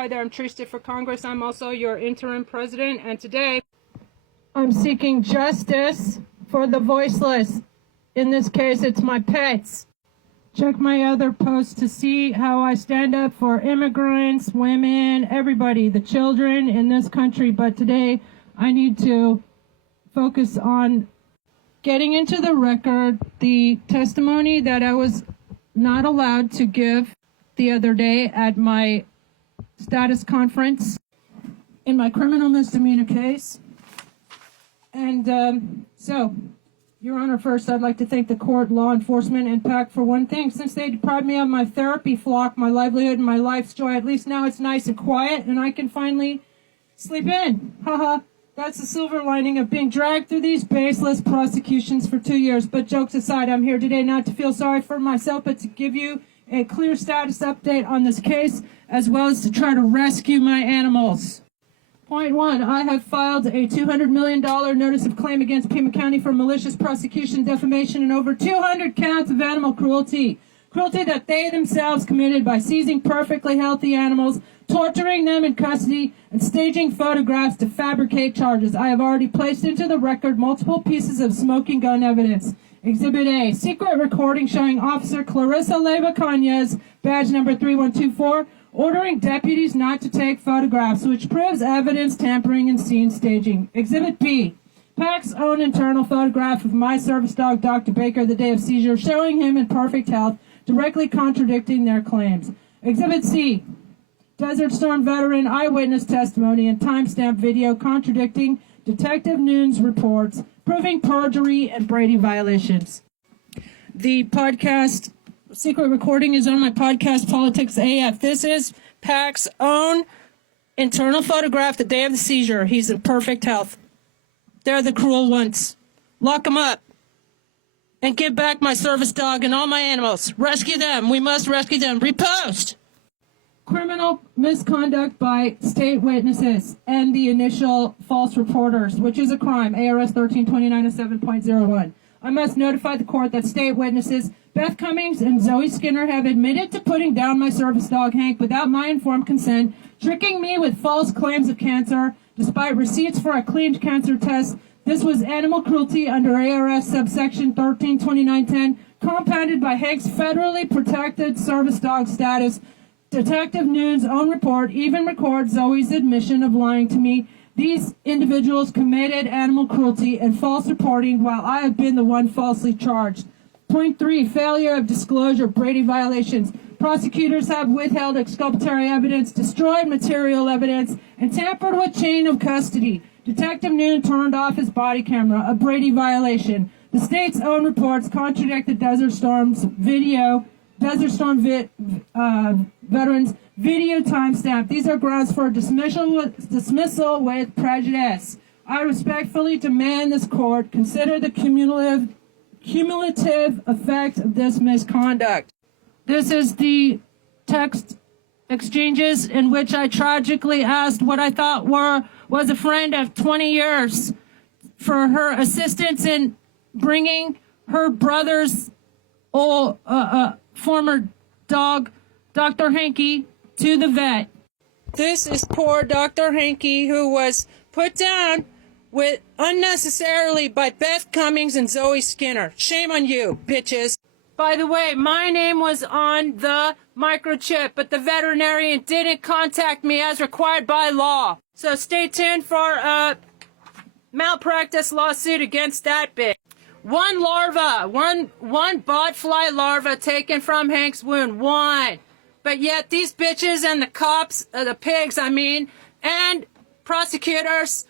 Hi there, I'm Trista for Congress. I'm also your interim president, and today I'm seeking justice for the voiceless. In this case, it's my pets. Check my other posts to see how I stand up for immigrants, women, everybody, the children in this country. But today, I need to focus on getting into the record the testimony that I was not allowed to give the other day at my status conference in my criminal misdemeanor case. And so, Your Honor, first I'd like to thank the court, law enforcement, and PAC for one thing. Since they deprived me of my therapy flock, my livelihood, and my life's joy, at least now it's nice and quiet and I can finally sleep in. Haha. That's the silver lining of being dragged through these baseless prosecutions for 2 years. But jokes aside, I'm here today not to feel sorry for myself, but to give you a clear status update on this case, as well as to try to rescue my animals. Point one, I have filed a $200 million notice of claim against Pima County for malicious prosecution, defamation, and over 200 counts of animal cruelty. Cruelty that they themselves committed by seizing perfectly healthy animals, torturing them in custody, and staging photographs to fabricate charges. I have already placed into the record multiple pieces of smoking gun evidence. Exhibit A, secret recording showing Officer Clarissa Leyva Cañas, badge number 3124, ordering deputies not to take photographs, which proves evidence tampering and scene staging. Exhibit B, PAC's own internal photograph of my service dog, Dr. Baker, the day of seizure, showing him in perfect health, directly contradicting their claims. Exhibit C, Desert Storm veteran eyewitness testimony and timestamp video contradicting Detective Noon's reports, proving perjury and Brady violations. The podcast secret recording is on my podcast, Politics AF. This is PAC's own internal photograph the day of the seizure. He's in perfect health. They're the cruel ones. Lock them up. And give back my service dog and all my animals. Rescue them. We must rescue them. Repost! Criminal misconduct by state witnesses and the initial false reporters, which is a crime, ARS 132907.01. I must notify the court that state witnesses Beth Cummings and Zoe Skinner have admitted to putting down my service dog Hank without my informed consent, tricking me with false claims of cancer, despite receipts for a clean cancer test. This was animal cruelty under ARS subsection 132910, compounded by Hank's federally protected service dog status. Detective Noon's own report even records Zoe's admission of lying to me. These individuals committed animal cruelty and false reporting while I have been the one falsely charged. Point 3, failure of disclosure, Brady violations. Prosecutors have withheld exculpatory evidence, destroyed material evidence, and tampered with chain of custody. Detective Noon turned off his body camera, a Brady violation. The state's own reports contradict the Desert Storm veterans video timestamp. These are grounds for dismissal with prejudice. I respectfully demand this court consider the cumulative effect of this misconduct. This is the text exchanges in which I tragically asked what I thought was a friend of 20 years for her assistance in bringing her brother's former dog, Dr. Hanky, to the vet. This is poor Dr. Hanky, who was put down with unnecessarily by Beth Cummings and Zoe Skinner. Shame on you, bitches. By the way, my name was on the microchip, but the veterinarian didn't contact me as required by law. So stay tuned for a malpractice lawsuit against that bitch. One botfly larva taken from Hank's wound. One. But yet these bitches and the cops, the pigs, and prosecutors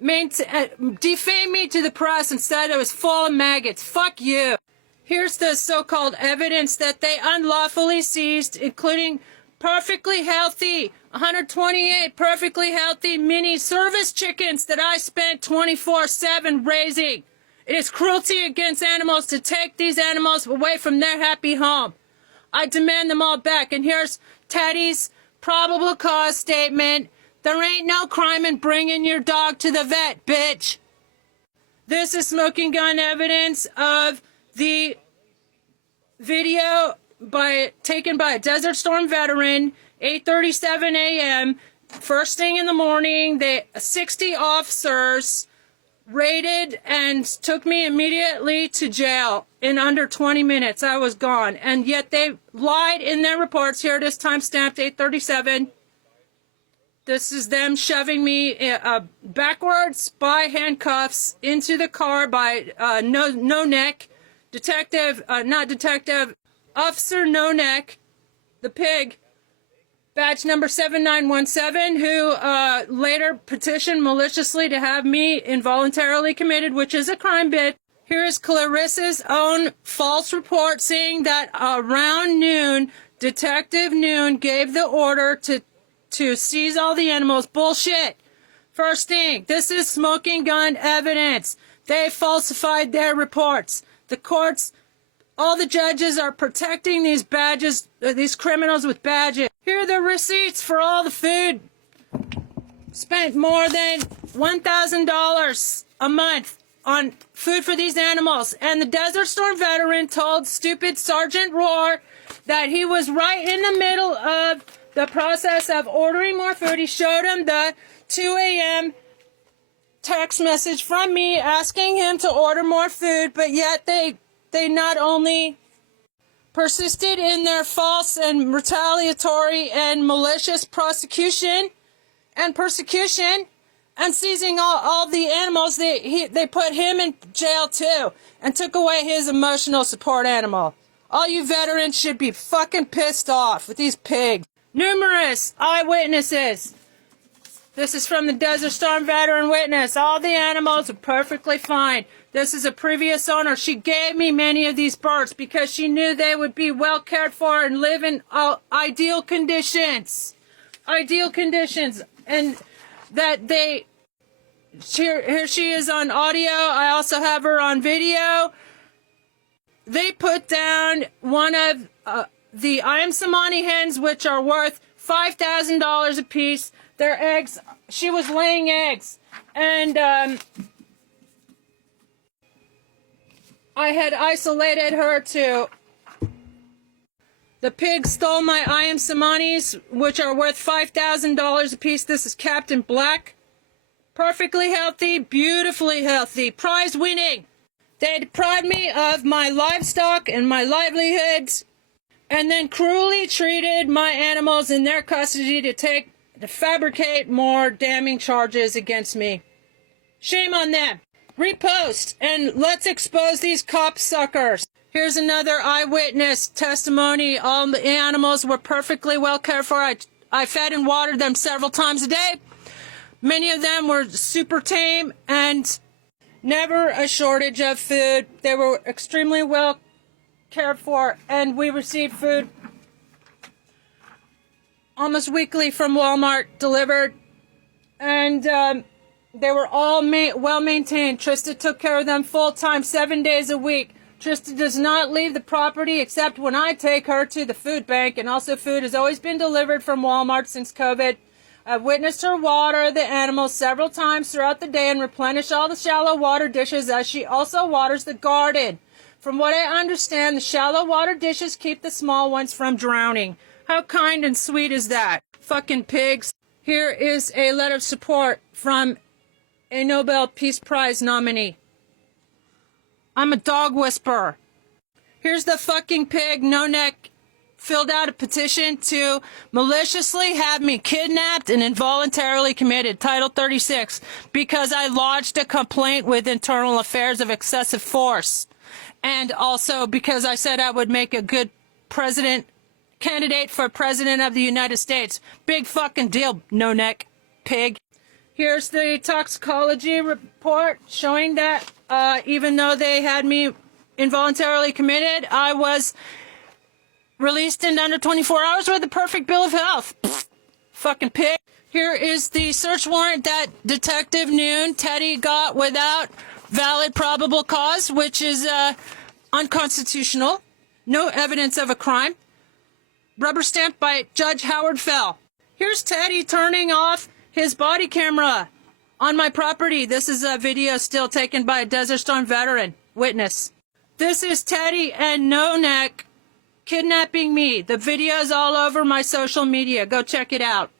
defame me to the press and said it was full of maggots. Fuck you. Here's the so-called evidence that they unlawfully seized, including perfectly healthy, 128 perfectly healthy mini service chickens that I spent 24/7 raising. It is cruelty against animals to take these animals away from their happy home. I demand them all back. And here's Teddy's probable cause statement. There ain't no crime in bringing your dog to the vet, bitch. This is smoking gun evidence of the video taken by a Desert Storm veteran 8:37 a.m., first thing in the morning, 60 officers raided and took me immediately to jail. In under 20 minutes, I was gone. And yet they lied in their reports. Here it is, timestamped 8:37. This is them shoving me backwards by handcuffs into the car by no neck. Officer No Neck, the pig, badge number 7917, who later petitioned maliciously to have me involuntarily committed, which is a crime bit. Here is Clarissa's own false report saying that around noon, Detective Noon gave the order to seize all the animals. Bullshit. First thing, this is smoking gun evidence. They falsified their reports. The courts, all the judges are protecting these badges, these criminals with badges. Here are the receipts for all the food. Spent more than $1,000 a month on food for these animals. And the Desert Storm veteran told stupid Sergeant Roar that he was right in the middle of the process of ordering more food. He showed him the 2 a.m. text message from me asking him to order more food, but yet they not only persisted in their false and retaliatory and malicious prosecution and persecution and seizing all the animals, they put him in jail too and took away his emotional support animal. All you veterans should be fucking pissed off with these pigs. Numerous eyewitnesses. This is from the Desert Storm veteran witness. All the animals are perfectly fine. This is a previous owner. She gave me many of these birds because she knew they would be well cared for and live in ideal conditions. Ideal conditions. And that here she is on audio. I also have her on video. They put down one of the I am Samani hens, which are worth $5,000 a piece. Their eggs, she was laying eggs. And I had isolated her too. The pig stole my I am Samanis, which are worth $5,000 a piece. This is Captain Black. Perfectly healthy, beautifully healthy, prize winning. They deprived me of my livestock and my livelihoods, and then cruelly treated my animals in their custody to fabricate more damning charges against me. Shame on them. Repost, and let's expose these cop-suckers. Here's another eyewitness testimony. All the animals were perfectly well cared for. I fed and watered them several times a day. Many of them were super tame and never a shortage of food. They were extremely well cared for, and we received food almost weekly from Walmart delivered, and they were all well maintained. Trista took care of them full time, 7 days a week. Trista does not leave the property except when I take her to the food bank, and also food has always been delivered from Walmart since COVID. I've witnessed her water the animals several times throughout the day and replenish all the shallow water dishes, as she also waters the garden. From what I understand, the shallow water dishes keep the small ones from drowning. How kind and sweet is that? Fucking pigs. Here is a letter of support from a Nobel Peace Prize nominee. I'm a dog whisperer. Here's the fucking pig, No Neck, filled out a petition to maliciously have me kidnapped and involuntarily committed, Title 36, because I lodged a complaint with Internal Affairs of excessive force. And also because I said I would make a good candidate for President of the United States. Big fucking deal, No Neck, pig. Here's the toxicology report showing that even though they had me involuntarily committed, I was released in under 24 hours with a perfect bill of health. Pfft, fucking pig. Here is the search warrant that Detective Noon, Teddy, got without valid probable cause, which is unconstitutional. No evidence of a crime. Rubber stamped by Judge Howard Fell. Here's Teddy turning off his body camera on my property. This is a video still taken by a Desert Storm veteran witness. This is Teddy and No Neck kidnapping me. The video's all over my social media. Go check it out.